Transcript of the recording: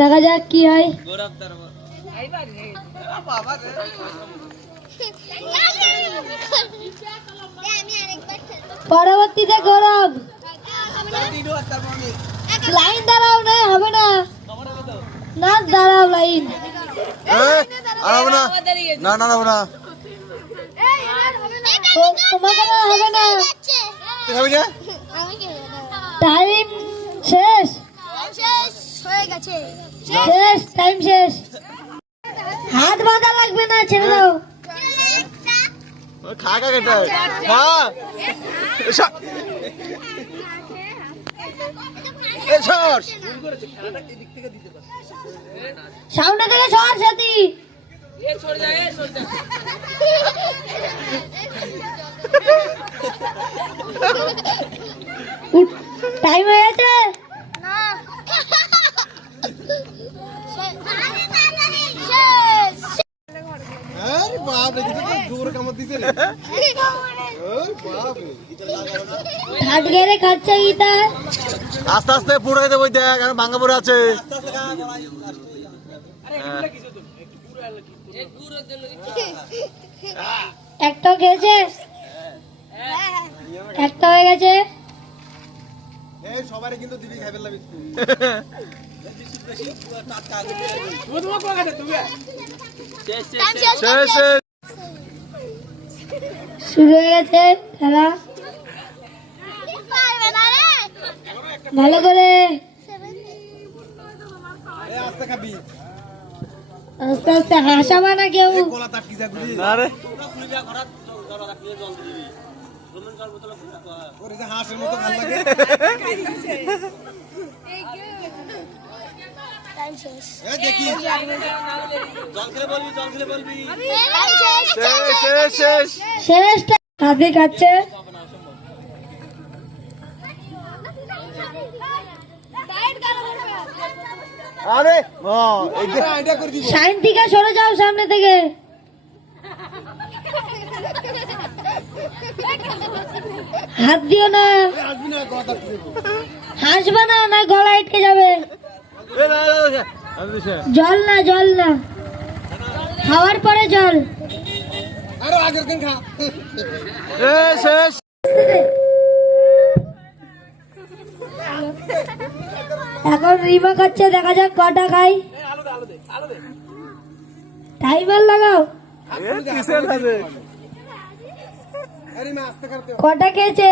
দেখা যাক কি হয়। পরবর্তীতে গৌরব লাইন দাঁড়াও, না হবে না, না দাঁড়াও লাইন, না না না না তোমাকে হবে না, টাইম শেষ, শেষ টাইম শেষ। হাত বাঁধা লাগবে না, ছেড়ে দাও। খা খা কেটে খা সামনে থেকে সর সাথী। টাইম হয়ে গেছে। হাত গেড়ে খাচ্ছে গীতা, আস্তে আস্তে পুরো দেবো, দেখ ভাঙ্গা পড়ে আছে। একটা খেয়েছে, একটা হয়ে গেছে। সবারই কিন্তু দিবি খাইবে না বিস্কুট। শুরু হয়ে গেছে খেলা, ভালো করে আস্তে আস্তে হাসাবা না কেউ। শেষ হাতে খাচ্ছে। সাইন থেকে সরে যাও, সামনে থেকে। হাত দিও না, হাসবা না, না গলা আটকে যাবে। জল না, জল না, খাওয়ার পরে জল। এখন রিমা খাচ্ছে, দেখা যাক কটা খাই। টাইমার লাগাও। কটা খেয়েছে?